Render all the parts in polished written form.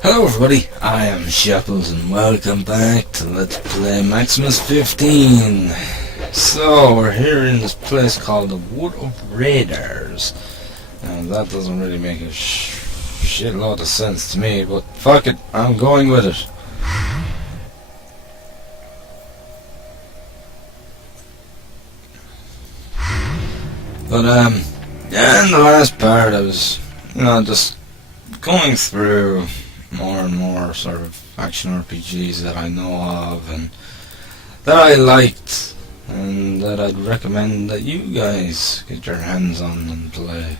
Hello everybody, I am Shackles and welcome back to Let's Play Maximus 15. So, we're here in this place called the Wood of Raiders. And that doesn't really make a shitload of sense to me, but fuck it, I'm going with it. But, yeah, in the last part I was, just going through more and more sort of action RPGs that I know of and that I liked and that I'd recommend that you guys get your hands on and play.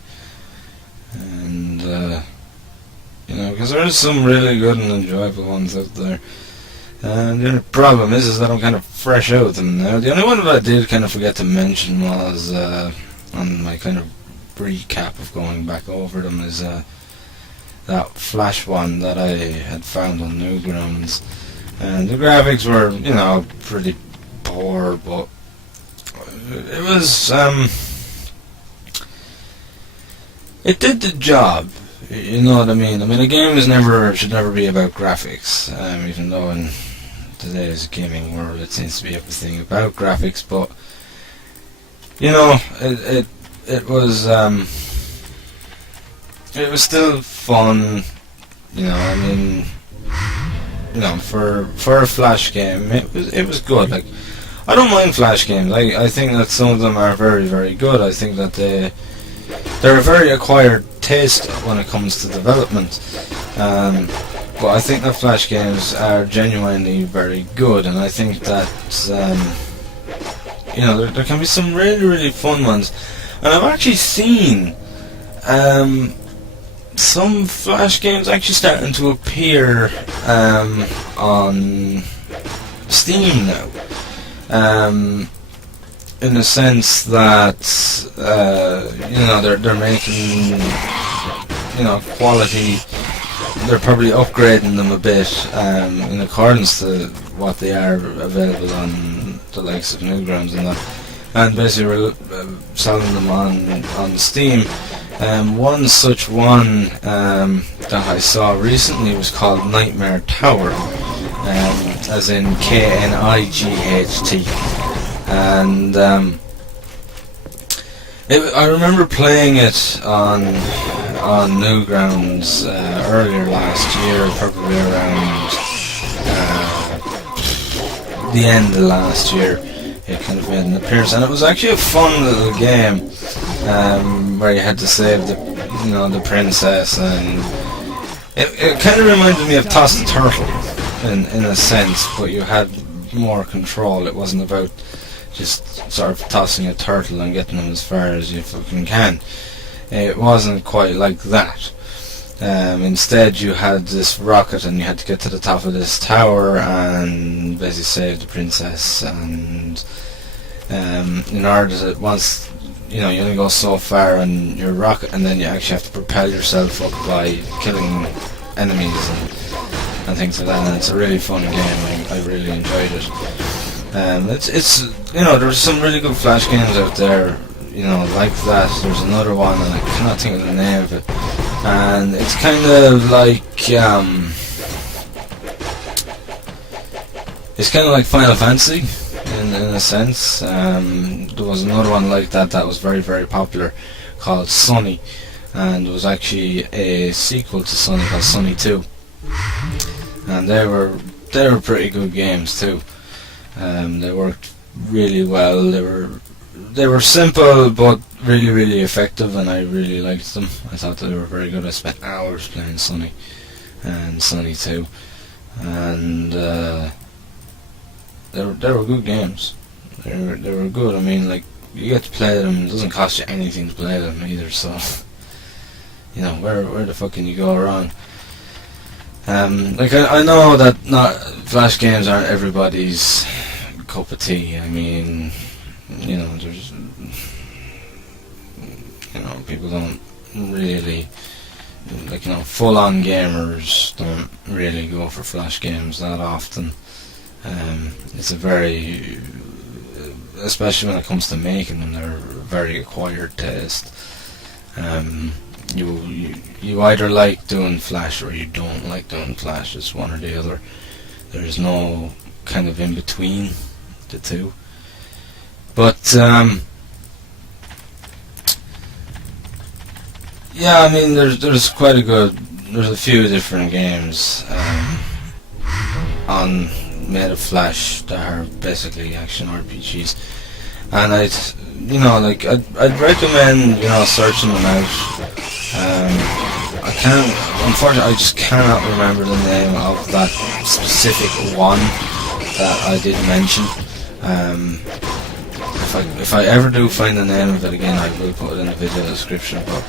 And, because there is some really good and enjoyable ones out there. And the only problem is that I'm kind of fresh out of them now. The only one that I did kind of forget to mention was, on my kind of recap of going back over them, is that Flash one that I had found on Newgrounds. And the graphics were, pretty poor, but it was, it did the job. You know what I mean? I mean, a game should never be about graphics, even though in today's gaming world it seems to be everything about graphics, but, it was still fun, for a Flash game, it was good. Like, I don't mind Flash games. I think that some of them are very, very good. I think that they're a very acquired taste when it comes to development. But I think that Flash games are genuinely very good, and I think that there can be some really, really fun ones. And I've actually seen some Flash games actually starting to appear on Steam now. In the sense that they're making quality. They're probably upgrading them a bit in accordance to what they are available on the likes of Newgrounds and that, and basically selling them on Steam. One such one that I saw recently was called Nightmare Tower, as in K-N-I-G-H-T, and I remember playing it on Newgrounds earlier last year, probably around the end of last year. It kind of made an appearance, and it was actually a fun little game where you had to save the princess, and it kind of reminded me of Toss the Turtle in a sense, but you had more control. It wasn't about just sort of tossing a turtle and getting them as far as you fucking can. It wasn't quite like that. Instead, you had this rocket, and you had to get to the top of this tower and basically save the princess. And in order to, once you only go so far on your rocket, and then you actually have to propel yourself up by killing enemies and things like that. And it's a really fun game. I really enjoyed it. There's some really good Flash games out there, like that. There's another one, and I cannot think of the name of it. And it's kind of like Final Fantasy in a sense. There was another one like that was very, very popular called Sunny, and there was actually a sequel to Sunny called Sunny 2, and they were pretty good games too. They worked really well. They were simple but really, really effective, and I really liked them. I thought they were very good. I spent hours playing Sunny and Sunny 2, and they were good games. They were good. I mean, like, you get to play them. It doesn't cost you anything to play them either. So where the fuck can you go wrong? I know that not Flash games aren't everybody's cup of tea. I mean, there's people don't really, full-on gamers don't really go for Flash games that often. It's a very, especially when it comes to making them, they're a very acquired taste. you either like doing flash or you don't like doing flash. It's one or the other. There's no kind of in between the two. But yeah, I mean, there's a few different games made of flash that are basically action RPGs, and I'd recommend searching them out. Unfortunately, I just cannot remember the name of that specific one that I did mention. If I ever do find the name of it again, I will put it in the video description. But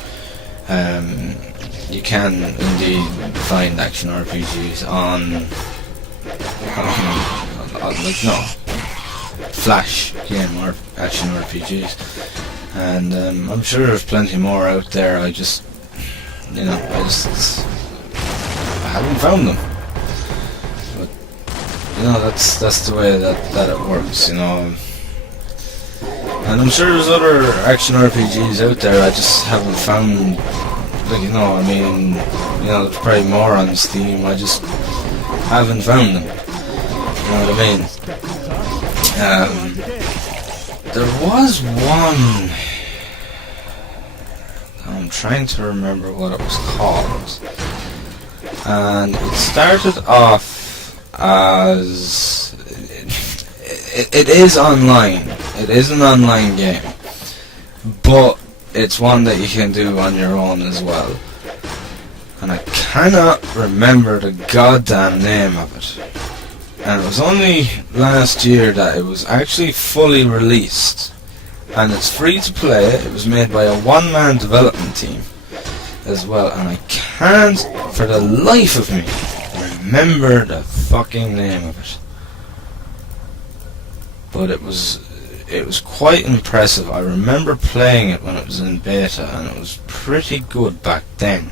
you can indeed find action RPGs on Flash game or action RPGs, and I'm sure there's plenty more out there. I just haven't found them. But that's the way that it works, And I'm sure there's other action RPGs out there. I just haven't found, there's probably more on Steam. I just haven't found them. You know what I mean? There was one. I'm trying to remember what it was called, and it started off as it is online. It is an online game, but it's one that you can do on your own as well. And I cannot remember the goddamn name of it. And it was only last year that it was actually fully released. And it's free to play. It was made by a one-man development team as well. And I can't, for the life of me, remember the fucking name of it. But it was quite impressive. I remember playing it when it was in beta, and it was pretty good back then.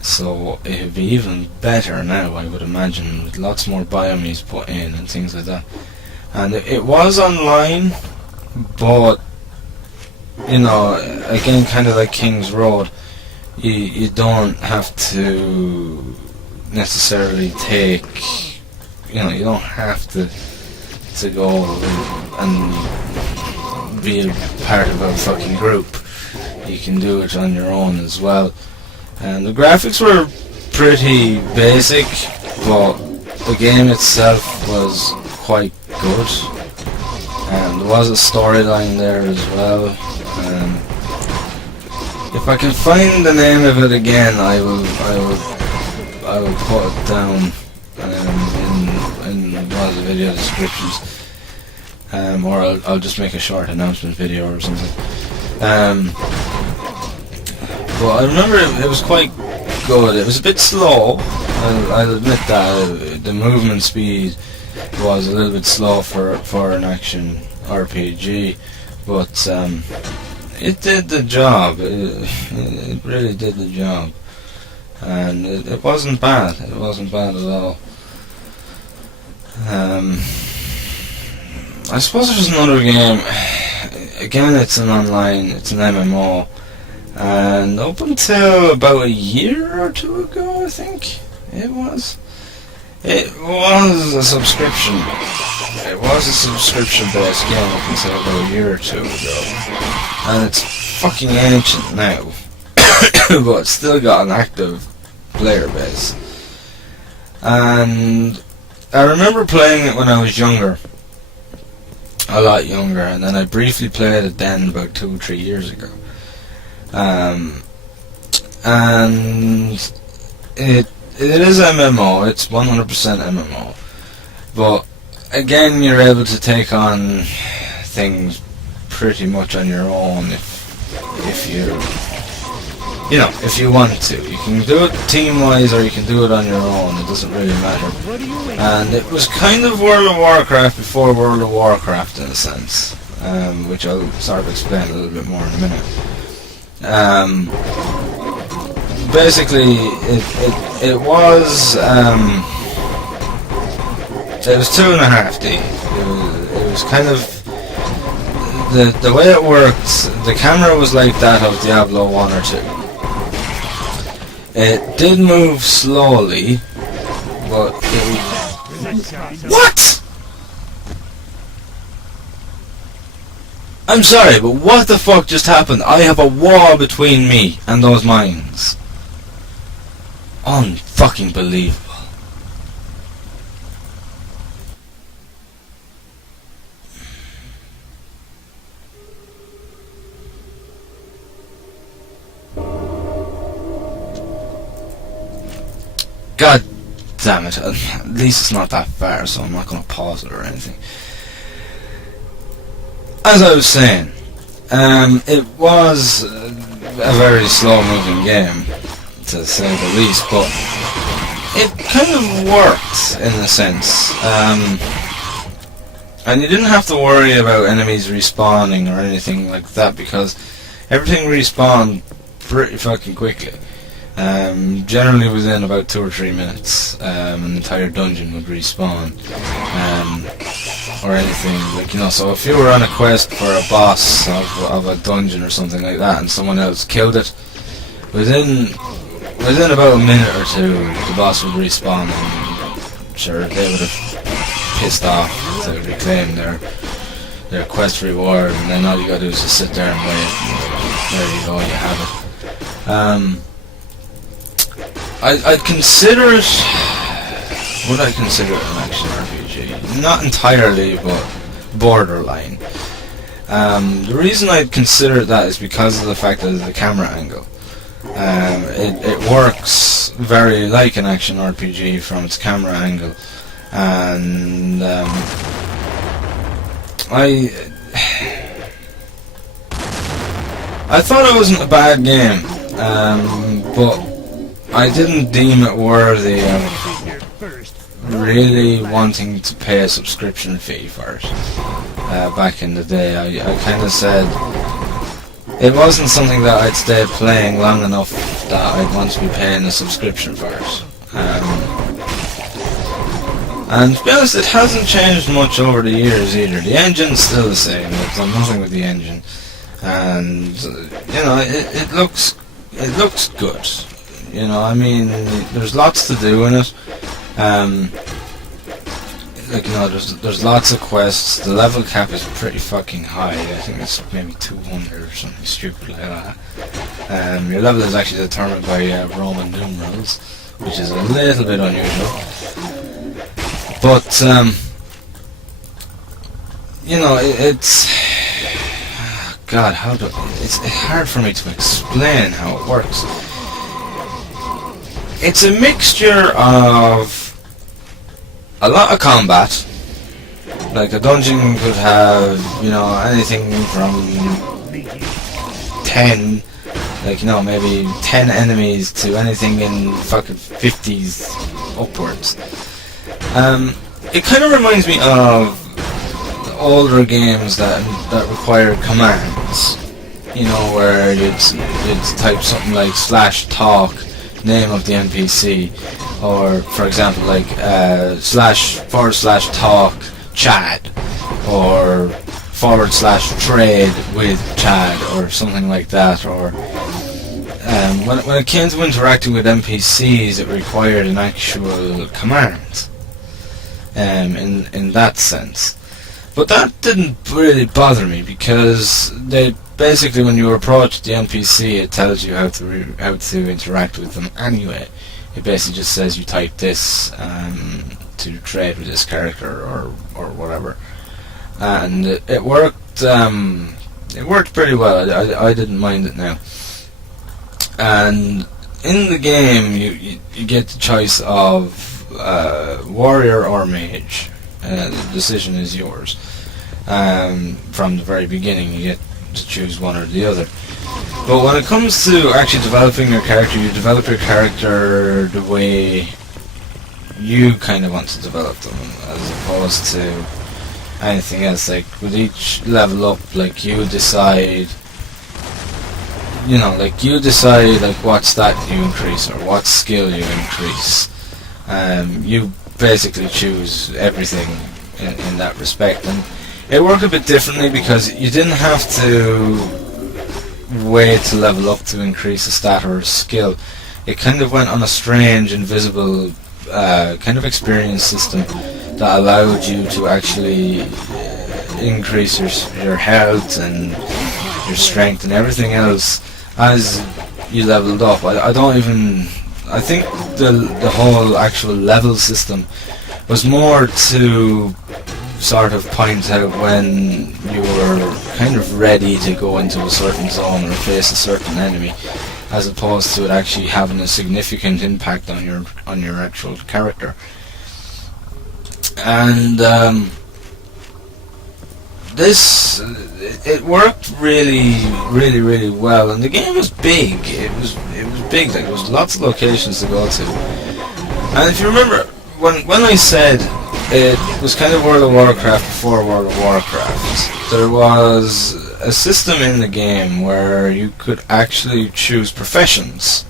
So it'd be even better now, I would imagine, with lots more biomes put in and things like that. And it was online, but again, kind of like King's Road, you don't have to necessarily take, you don't have to go and be a part of a fucking group. You can do it on your own as well. And the graphics were pretty basic, but the game itself was quite good. And there was a storyline there as well. If I can find the name of it again, I will put it down in one of the video descriptions, or I'll just make a short announcement video or something. But I remember it was quite good. It was a bit slow. I'll admit that the movement speed was a little bit slow for an action RPG, but it did the job. It really did the job, and it wasn't bad. It wasn't bad at all. I suppose there's another game. Again, it's an MMO. And up until about a year or two ago, I think it was a subscription. It was a subscription-based game up until about a year or two ago. And it's fucking ancient now. But it's still got an active player base. And I remember playing it when I was younger. A lot younger. And then I briefly played it then about 2 or 3 years ago. And it is MMO. It's 100% MMO. But again, you're able to take on things pretty much on your own if you want to. You can do it team-wise, or you can do it on your own. It doesn't really matter. And it was kind of World of Warcraft before World of Warcraft in a sense, which I'll sort of explain a little bit more in a minute. Basically, it was 2.5D. It was kind of the way it worked. The camera was like that of Diablo 1 or 2. It did move slowly, but it... What?! I'm sorry, but what the fuck just happened? I have a wall between me and those mines. Unfucking believable. God damn it. At least it's not that far, so I'm not going to pause it or anything. As I was saying, it was a very slow-moving game, to say the least, but it kind of worked in a sense. And you didn't have to worry about enemies respawning or anything like that, because everything respawned pretty fucking quickly. Generally within about 2 or 3 minutes, an entire dungeon would respawn. Or anything, like, you know, so if you were on a quest for a boss of a dungeon or something like that and someone else killed it, within about a minute or two the boss would respawn and sure, they would have pissed off to reclaim their quest reward, and then all you gotta do is just sit there and wait, and there you go, you have it. I'd consider it... Would I consider it an action RPG? Not entirely, but borderline. The reason I'd consider that is because of the fact that it's the camera angle. It works very like an action RPG from its camera angle, and I thought it wasn't a bad game, but I didn't deem it worthy of really wanting to pay a subscription fee for it. Back in the day, I kind of said it wasn't something that I'd stay playing long enough that I'd want to be paying a subscription for it. And to be honest, it hasn't changed much over the years either. The engine's still the same. I've done nothing with the engine, and you know, it looks good. You know, I mean, there's lots to do in it. Like, you know, there's lots of quests. The level cap is pretty fucking high. I think it's maybe 200 or something stupid like that. Your level is actually determined by Roman numerals, which is a little bit unusual. But you know, it's God, it's hard for me to explain how it works. It's a mixture of a lot of combat. Like, a dungeon could have, you know, anything from 10, like, you know, maybe 10 enemies to anything in fucking 50s upwards. It kind of reminds me of the older games that require commands. You know, where you'd type something like /talk, name of the NPC, or for example like //talk Chad, or /trade with Chad, or something like that. Or when it came to interacting with NPCs, it required an actual command in that sense. But that didn't really bother me, because they basically, when you approach the NPC, it tells you how to interact with them anyway. It basically just says you type this to trade with this character or whatever, and it worked. It worked pretty well. I didn't mind it now. And in the game, you get the choice of warrior or mage. The decision is yours. From the very beginning, you get to choose one or the other. But when it comes to actually developing your character, you develop your character the way you kind of want to develop them, as opposed to anything else. Like, with each level up, like, you decide, you know, like, you decide like what stat you increase or what skill you increase. You basically choose everything in that respect, and it worked a bit differently because you didn't have to wait to level up to increase a stat or a skill. it kind of went on a strange, invisible kind of experience system that allowed you to actually increase your health and your strength and everything else as you leveled up. I think the whole actual level system was more to sort of point out when you were kind of ready to go into a certain zone or face a certain enemy, as opposed to it actually having a significant impact on your actual character. And it worked really well, and the game was big. It was big. Like, there was lots of locations to go to. And if you remember, when I said it was kind of World of Warcraft before World of Warcraft, there was a system in the game where you could actually choose professions.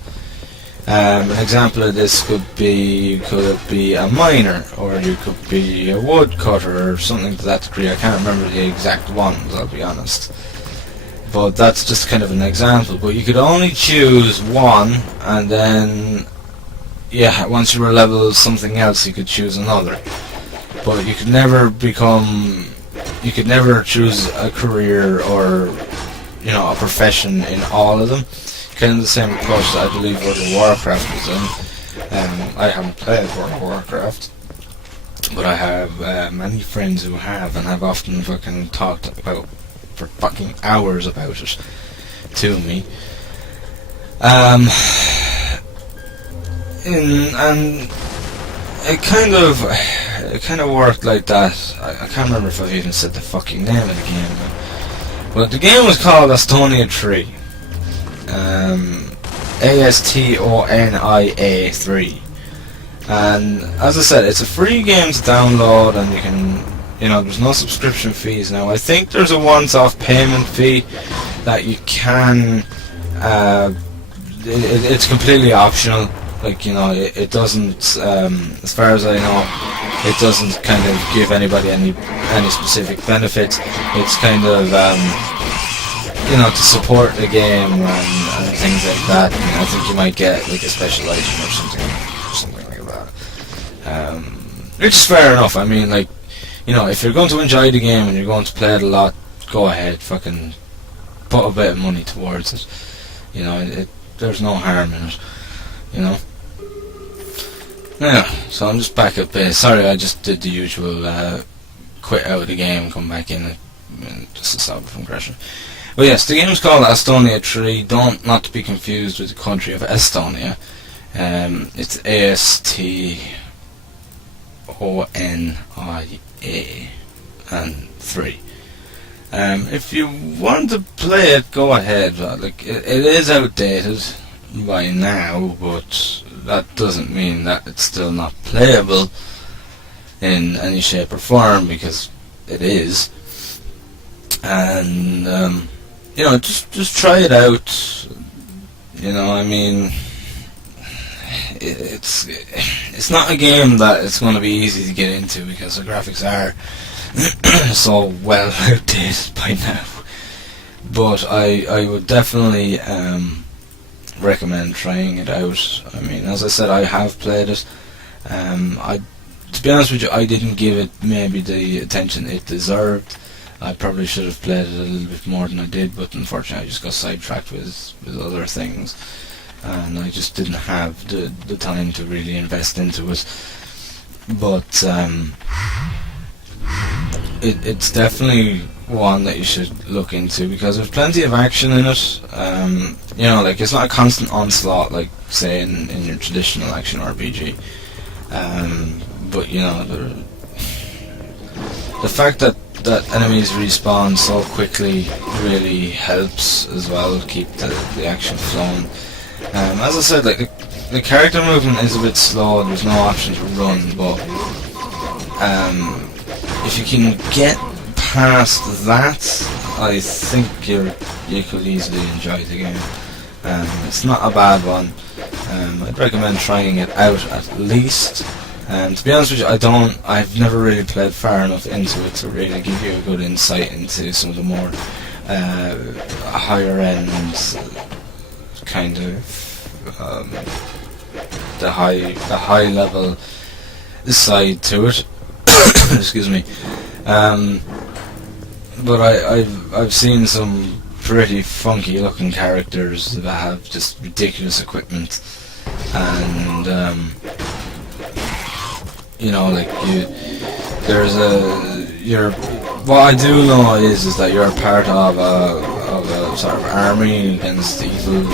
An example of this could be a miner, or you could be a woodcutter, or something to that degree. I can't remember the exact ones, I'll be honest. But that's just kind of an example. But you could only choose one, and then, yeah, once you were level something else, you could choose another. But you could never choose a career or, a profession in all of them. Kind of the same approach that I believe World of Warcraft was in. I haven't played World of Warcraft, but I have many friends who have, and have often fucking talked about for fucking hours about it to me. And it kind of worked like that. I can't remember if I've even said the fucking name of the game, but the game was called Astonia 3. Astonia 3. And as I said, it's a free game to download, and you can, there's no subscription fees now. I think there's a once-off payment fee that you can, it's completely optional. Like, it doesn't, as far as I know, it doesn't kind of give anybody any specific benefits. It's kind of, to support the game and things like that. I think you might get like a special item or something like that. Which is fair enough. I mean, like, if you're going to enjoy the game and you're going to play it a lot, go ahead, fucking put a bit of money towards it. There's no harm in it. Yeah, so I'm just back at base. Sorry, I just did the usual quit out of the game, come back in, just to stop it from crashing. But yes, the game is called Astonia 3, not to be confused with the country of Estonia. It's Astonia and 3. If you want to play it, go ahead. Like, it is outdated by now, but that doesn't mean that it's still not playable in any shape or form, because it is. And just try it out. I mean, it's not a game that it's going to be easy to get into, because the graphics are so well outdated by now. But I would definitely recommend trying it out. I mean, as I said, I have played it. To be honest with you, I didn't give it maybe the attention it deserved. I probably should have played it a little bit more than I did, but unfortunately I just got sidetracked with other things, and I just didn't have the time to really invest into it. But it's definitely one that you should look into, because there's plenty of action in it. Like, it's not a constant onslaught like, say, in your traditional action RPG. But the fact that enemies respawn so quickly really helps as well, keep the action flowing. As I said, like, the character movement is a bit slow, there's no option to run, but if you can get past that, I think you could easily enjoy the game. It's not a bad one. I'd recommend trying it out at least. To be honest with you, I've never really played far enough into it to really give you a good insight into some of the more higher end kind of the high level side to it. Excuse me. But I've seen some pretty funky looking characters that have just ridiculous equipment, and like what I do know is that you're part of a sort of army against evil.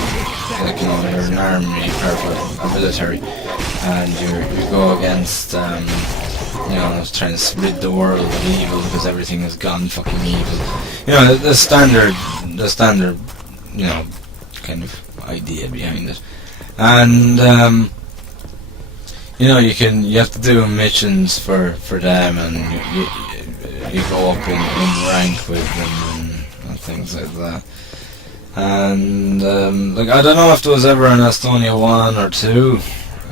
Like, you're an army, part of a military, and you go against trying to rid the world of evil because everything has gone fucking evil. The standard, kind of idea behind it. And you have to do missions for them, and you go up in rank with them and things like that. And I don't know if there was ever an Estonia 1 or 2.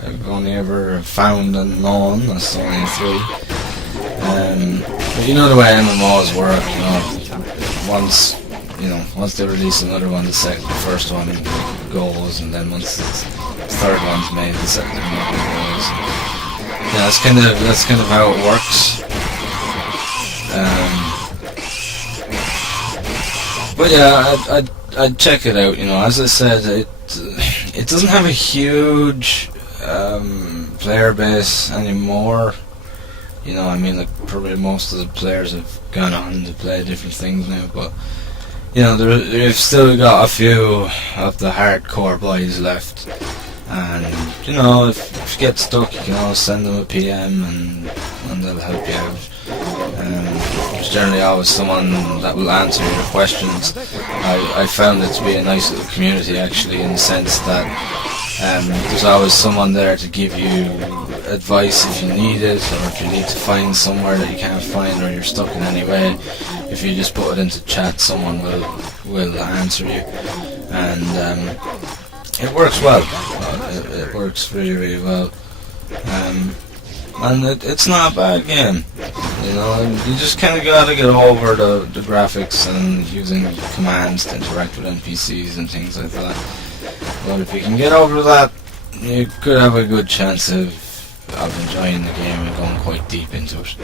I've only ever found and known Estonia 3. But you know the way MMOs work, once they release another one, the first one goes, and then once the third one's made, the second one goes. Yeah, that's kind of how it works. But yeah, I'd check it out. As I said, it doesn't have a huge player base anymore. Probably most of the players have gone on to play different things now, but they've still got a few of the hardcore boys left. And if you get stuck, you can always send them a PM and they'll help you out. There's generally always someone that will answer your questions. I found it to be a nice little community, actually, in the sense that there's always someone there to give you advice if you need it, or if you need to find somewhere that you can't find, or you're stuck in any way. If you just put it into chat, someone will answer you, and it works well. It works really, really well, and it's not a bad game. You just kind of gotta get over the graphics and using commands to interact with NPCs and things like that. But if you can get over that, you could have a good chance of enjoying the game and going quite deep into it.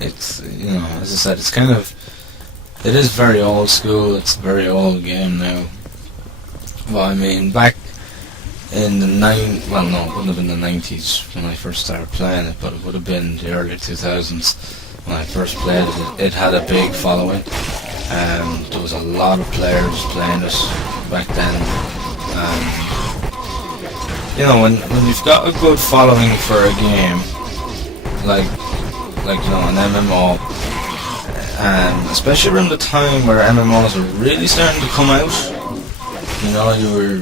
It's, as I said, it is very old school. It's a very old game now. Well, back in the it wouldn't have been the 90s when I first started playing it, but it would have been the early 2000s when I first played it. It had a big following. There was a lot of players playing it back then. When you've got a good following for a game, like an MMO, especially around the time where MMOs were really starting to come out. You were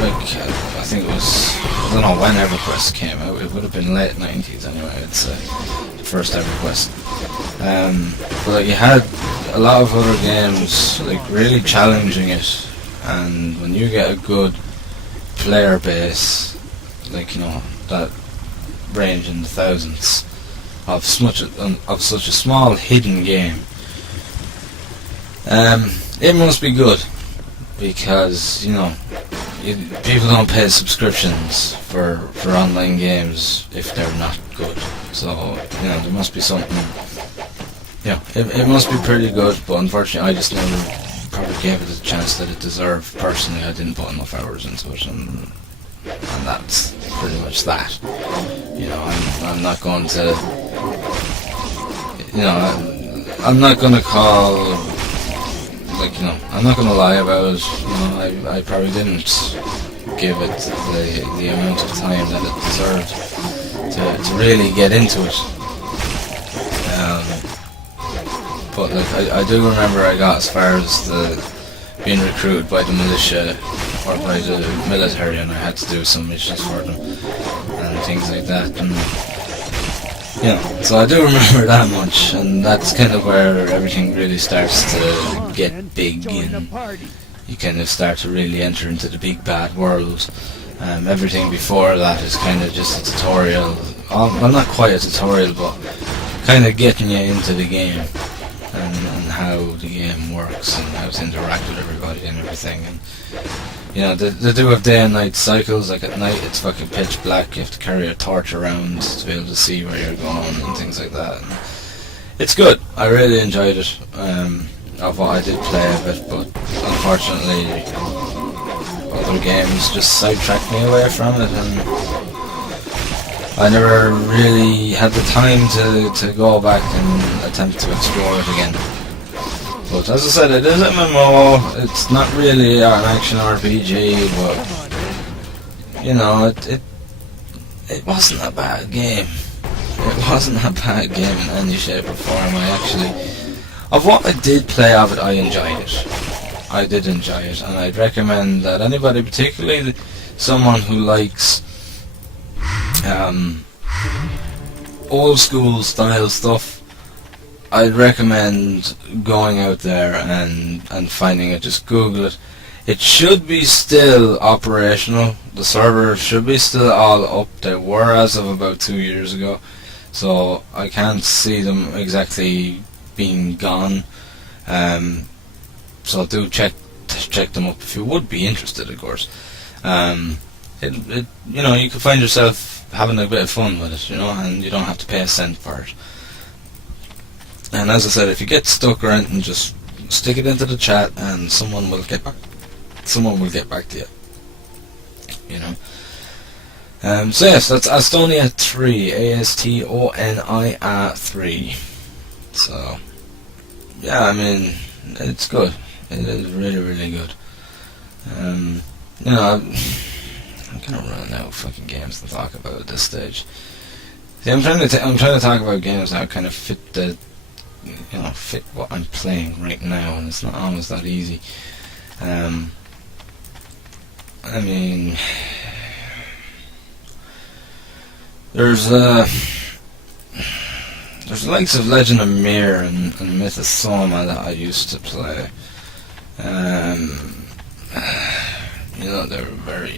I think it was, I don't know when EverQuest came out. It would have been late 90s anyway, I'd say, the first EverQuest. But you had a lot of other games really challenging it, and when you get a good player base, that range in the thousands of such a small hidden game, it must be good, because people don't pay subscriptions for online games if they're not good. So there must be something. It must be pretty good, but unfortunately I just never probably gave it the chance that it deserved. Personally, I didn't put enough hours into it, and that's pretty much that. I'm not going to, I'm not going to call, I'm not going to lie about it. I probably didn't give it the amount of time that it deserved to really get into it. But I do remember I got as far as being recruited by the militia or by the military, and I had to do some missions for them and things like that. And so I do remember that much, and that's kind of where everything really starts to get big, and you kind of start to really enter into the big bad world. Everything before that is kind of just a tutorial. Well, not quite a tutorial, but kind of getting you into the game and how the game works and how to interact with everybody and everything. And You know, they do have day and night cycles. Like at night it's fucking pitch black, you have to carry a torch around to be able to see where you're going and things like that. And it's good. I really enjoyed it. Of what I did play of it, but unfortunately other games just sidetracked me away from it, and I never really had the time to go back and attempt to explore it again. But as I said, it is MMO, it's not really an action RPG, but you know, it wasn't a bad game. It wasn't a bad game in any shape or form. I actually, of what I did play of it, I enjoyed it. I did enjoy it, and I'd recommend that anybody, particularly someone who likes old school style stuff, I'd recommend going out there and finding it. Just Google it. It should be still operational. The server should be still all up. They were as of about 2 years ago, so I can't see them exactly being gone. So do check them up if you would be interested, of course. You know, you can find yourself having a bit of fun with it, you know, and you don't have to pay a cent for it. And as I said, if you get stuck or anything, just stick it into the chat, and someone will get back to you. You know. So yes, that's Astonia 3, Astonia 3. So yeah, I mean, it's good. It is really, really good. You know, I'm kind of running out of fucking games to talk about at this stage. See, I'm trying to talk about games that kind of fit fit what I'm playing right now, and it's not always that easy. I mean, there's the likes of Legend of Mir and Myth of Soma that I used to play. You know, they were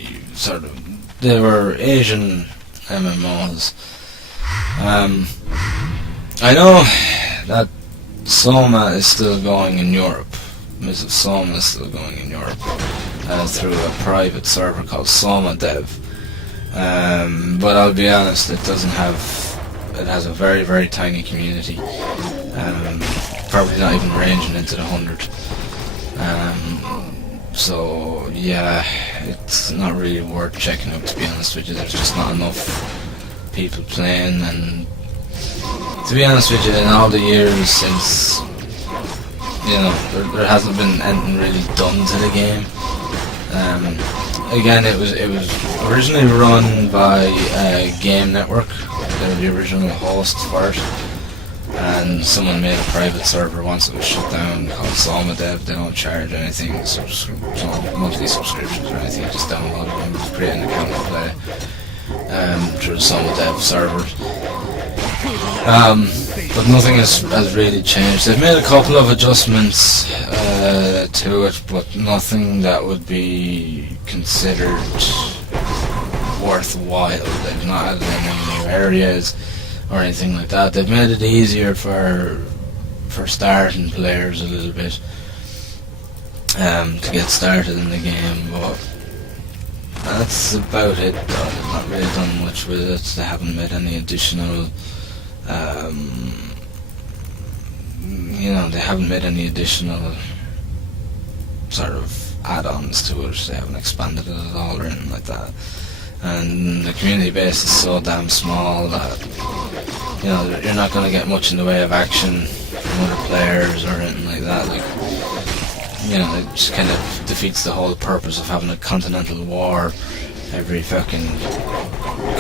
they were Asian MMOs. I know that Soma is still going in Europe. Myth of Soma is still going in Europe through a private server called Soma Dev. But I'll be honest, it has a very, very tiny community. Probably not even ranging into the 100. So yeah, it's not really worth checking out, to be honest with you. There's just not enough people playing, and to be honest with you, in all the years since, you know, there hasn't been anything really done to the game. Again, it was originally run by Game Network. They were the original host for it, and someone made a private server once it was shut down called Soma Dev. They don't charge anything, so monthly subscriptions or anything. You just download it and just create an account and play through the Soma Dev servers. But nothing has really changed. They've made a couple of adjustments to it, but nothing that would be considered worthwhile. They've not added any new areas or anything like that. They've made it easier for starting players a little bit to get started in the game, but that's about it. They've not really done much with it. They haven't made any additional they haven't made any additional sort of add-ons to it. They haven't expanded it at all or anything like that. And the community base is so damn small that, you know, you're not going to get much in the way of action from other players or anything like that. Like, you know, it just kind of defeats the whole purpose of having a continental war every fucking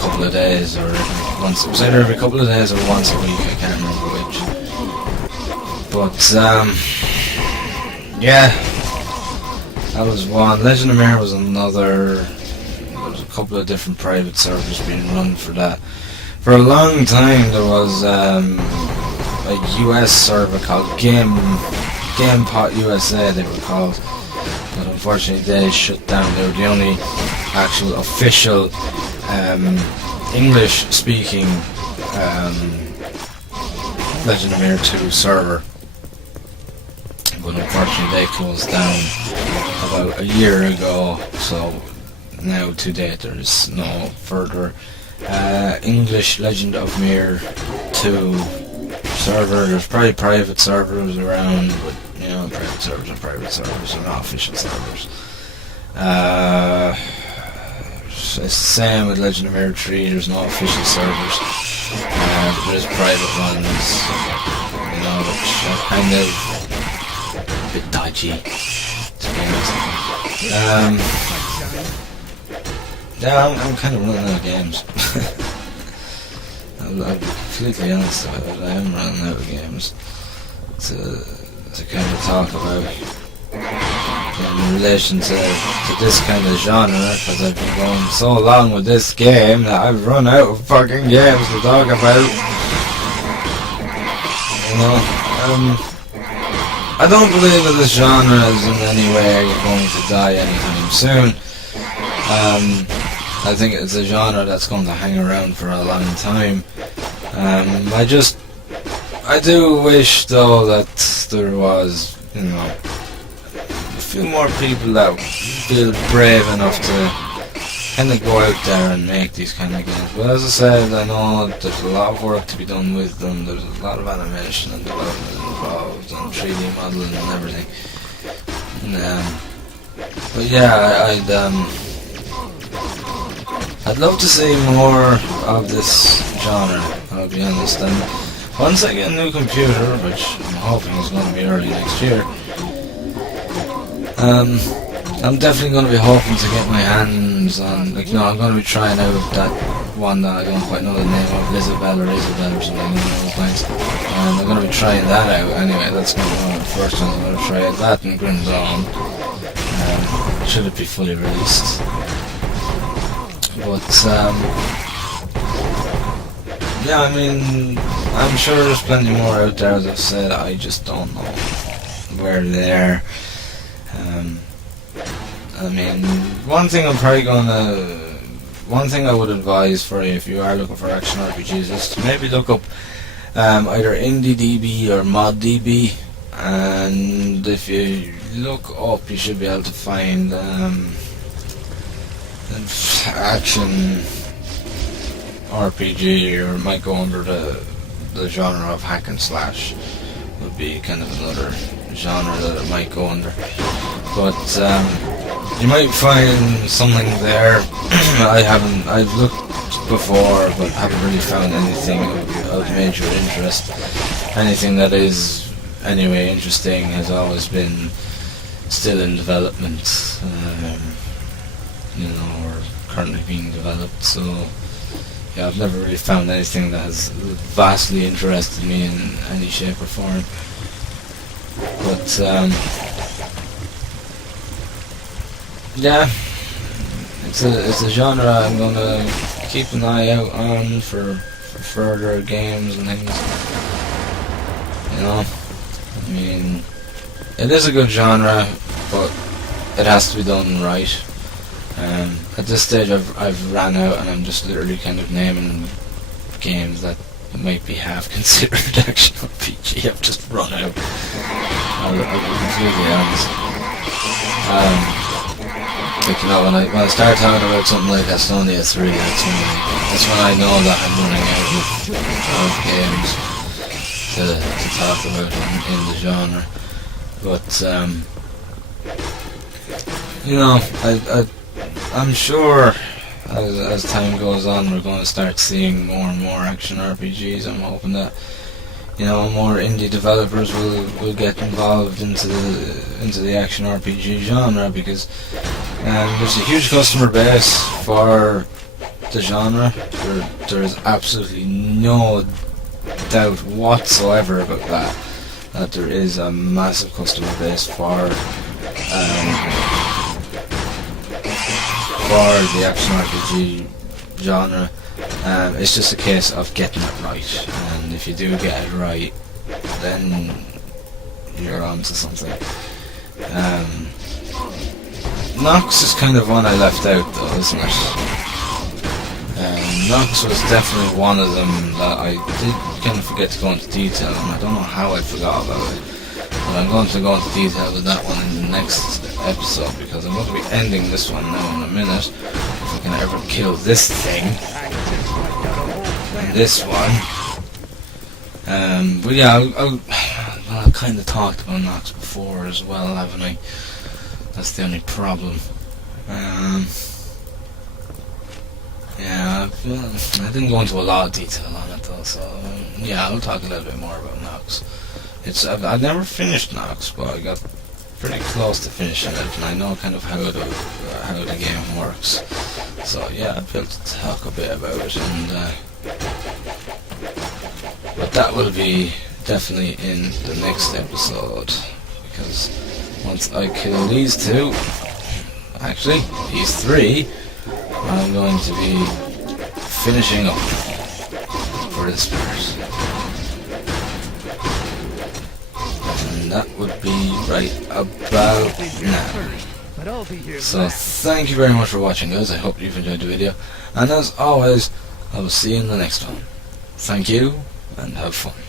couple of days, or once. It was either every couple of days or once a week. I can't remember which. But yeah, that was one. Legend of Mir was another. There was a couple of different private servers being run for that. For a long time, there was a US server called GamePot USA. They were called. But unfortunately they shut down. They were the only actual official English speaking Legend of Mir 2 server. but unfortunately they closed down about a year ago, so now to date there is no further English Legend of Mir 2 server. There's probably private servers around, but you know, private servers are private servers, they're not official servers. It's the same with Legend of Mir 3, there's no official servers, but there's private ones, you know, which are kind of a bit dodgy, to be honest. Yeah, I'm kind of running out of games. I'll be completely honest about it, I am running out of games to kind of talk about in relation to this kind of genre, because I've been going so long with this game that I've run out of fucking games to talk about. You know, I don't believe that this genre is in any way going to die anytime soon. I think it's a genre that's going to hang around for a long time. I do wish though that there was, you know, a few more people that feel brave enough to kind of go out there and make these kind of games. But as I said, I know there's a lot of work to be done with them. There's a lot of animation and development involved, and 3D modeling and everything. But yeah, I'd love to see more of this genre, I'll be honest. And once I get a new computer, which I'm hoping is going to be early next year, I'm definitely going to be hoping to get my hands on, like, I'm going to be trying out that one that I don't quite know the name of, Isabel or something, and I'm going to be trying that out anyway. That's going to be one of the first ones I'm going to try out, that and Grim Dawn. Should it be fully released. But, yeah, I mean, I'm sure there's plenty more out there, as I've said, I just don't know where they're. I mean, one thing I would advise for you if you are looking for action RPGs is to maybe look up either IndieDB or ModDB, and if you look up you should be able to find action RPG, or it might go under the genre of hack and slash, would be kind of another genre that it might go under. But you might find something there. I've looked before, but haven't really found anything of major interest. Anything that is anyway interesting has always been still in development, or currently being developed. So yeah, I've never really found anything that has vastly interested me in any shape or form. But yeah, it's a genre I'm gonna keep an eye out on for further games and things. You know, I mean, it is a good genre, but it has to be done right. At this stage, I've ran out, and I'm just literally kind of naming games that might be half considered action RPG. I've just run out. I'll be completely honest. Like, when I start talking about something like Estonia 3, that's when I know that I'm running out of games to talk about in the genre. But I'm sure as time goes on we're going to start seeing more and more action RPGs. I'm hoping that more indie developers will get involved into the action RPG genre, because there's a huge customer base for the genre. There is absolutely no doubt whatsoever about that there is a massive customer base for the action RPG genre. It's just a case of getting it right, and if you do get it right, then you're on to something. Nox is kind of one I left out though, isn't it? Nox was definitely one of them that I did kind of forget to go into detail on. I don't know how I forgot about it. But I'm going to go into detail with that one in the next episode, because I'm going to be ending this one now in a minute. If I can ever kill this thing. And this one. But yeah, I've kind of talked about Nox before as well, haven't I? That's the only problem. Yeah, well, I didn't go into a lot of detail on it though, so yeah, I'll talk a little bit more about Nox. I've never finished Nox, but I got pretty close to finishing it, and I know kind of how the game works. So yeah, I'll be able to talk a bit about it, and but that will be definitely in the next episode, because once I kill these two, actually these three, I'm going to be finishing up for this part. And that would be right about now. So thank you very much for watching, guys. I hope you've enjoyed the video. And as always, I will see you in the next one. Thank you, and have fun.